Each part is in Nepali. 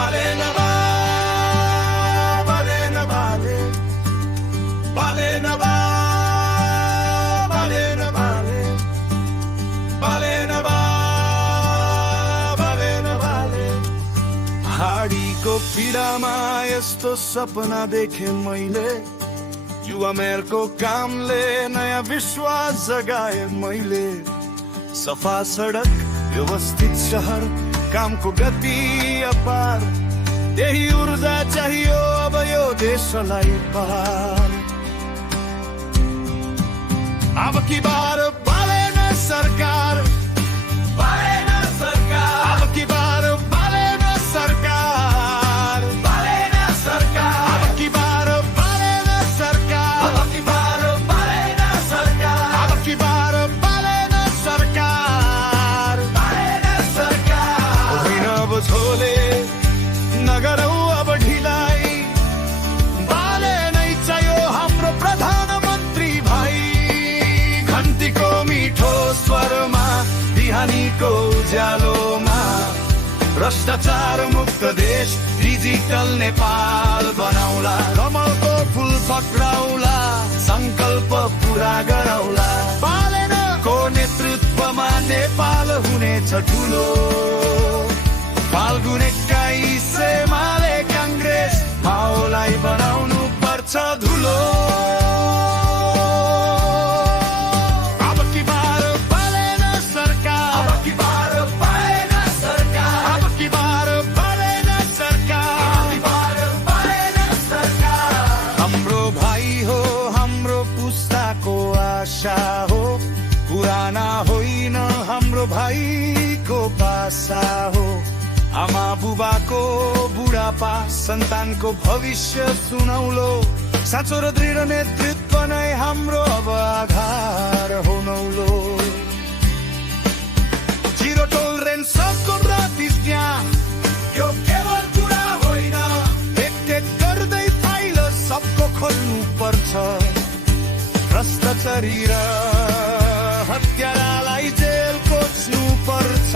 बालेन बा बालेन बाले बालेन बा बालेन बाले बालेन बा बालेन बाले हाडीको पीडामा यस्तो सपना देखे मैले युवा मेयरको कामले नयाँ विश्वास जगाए मैले सफा सडक व्यवस्थित शहर कामको गति अपार त्यही ऊर्जा चाहियो अब यो देशलाई पार अब की बार बालेन सरकार बालेन सरकार अब की बार बालेन सरकार बालेन सरकार अब की बार बालेन सरकार अब की बार बालेन सरकार अब की बार बालेन सरकार बालेन सरकार होइन अब झोले नगरौ अब ढिलाई बाले नै चाहियो हाम्रो प्रधानमन्त्री भाइ घन्टीको मिठो स्वरमा बिहानीको उज्यालोमा भ्रष्टाचार मुक्त देश डिजिटल नेपाल बनाउला कमलको फुल पक्राउला संकल्प पुरा गराउला बालेनको नेतृत्वमा नेपाल हुनेछ ठुलो फाल्गुन 21 एमाले कांग्रेस माओलाई बनाउनु पर्छ धुलो अब की बार बालेन सरकार अब की बार बालेन सरकार अब की बार बालेन सरकार अब की बार बालेन सरकार हाम्रो भाइ हो हाम्रो पुस्ताको आशा हो पुराना होइन हाम्रो भाइको पासा हो आमा बुबाको बुढापा सन्तानको भविष्य सुनौलो साँचो र दृढ नेतृत्व नै हाम्रो अब आधार हो नौलो जिरो टोलरेन्सको प्रतिज्ञा यो केवल कुरा होइन एक गर्दै फाइल सबको खोल्नु पर्छ भ्रष्टाचारी र हत्यारालाई जेल कोच्नु पर्छ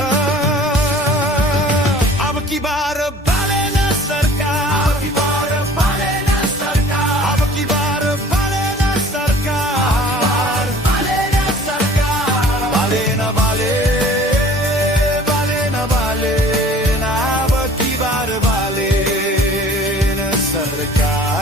अब की बार बालेन सरकार अब की बार बालेन सरकार अब की बार बालेन सरकार बालेन सरकार बालेन बाले बालेन बालेन अब की बार बालेन सरकार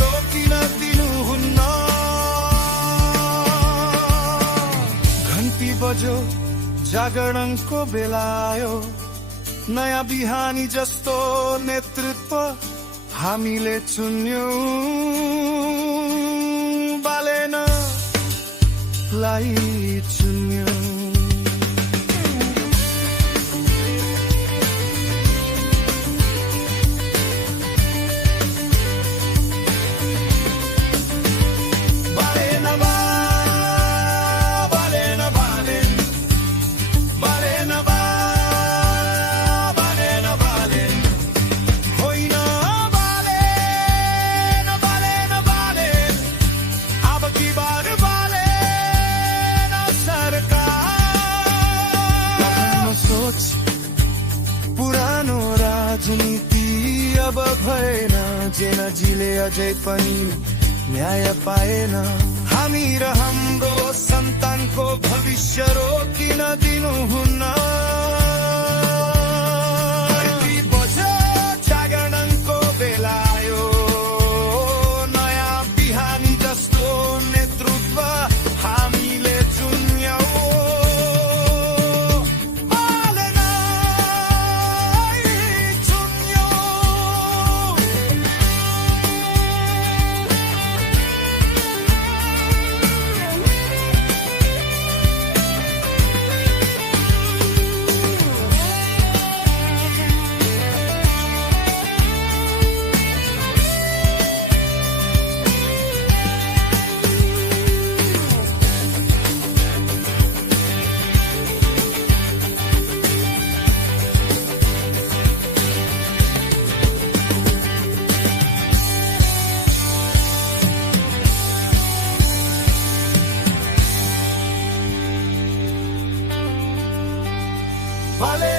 रोकिन दिनुहुन्न घन्टी बज्यो जागरणको बेला आयो नयाँ बिहानी जस्तो नेतृत्व हामीले चुन्यौं बालेन लाई चुन्यौं पुरानो राजनीति अब भएन जेनजीले अझै पनि न्याय पाएन हामी र हाम्रो सन्तानको भविष्य रोकिन दिनुहुन्न जागरणको बेला आयो नयाँ बिहानी जस्तो नेतृत्व हामीले चुन्यौं भले